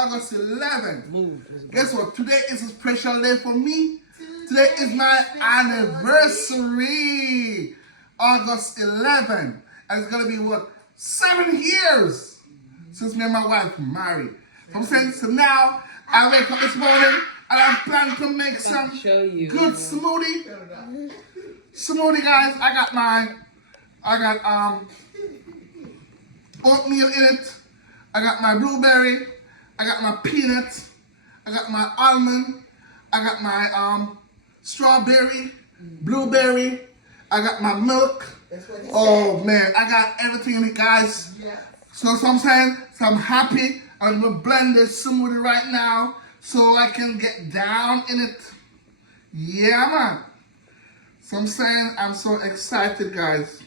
August 11th. Guess what? Today is a special day for me. Today is my anniversary. August 11th. And it's going to be, what, 7 years since me and my wife married. So I'm saying, so now I wake up this morning and I plan to make some good smoothie. Smoothie, guys. I got oatmeal in it. I got my blueberry. I got my peanut. I got my almond. I got my strawberry, blueberry. I got my milk. Oh man, I got everything in it, guys. So I'm saying, so I'm happy. I'm gonna blend this smoothie right now so I can get down in it. Yeah, man. So I'm saying, I'm so excited, guys.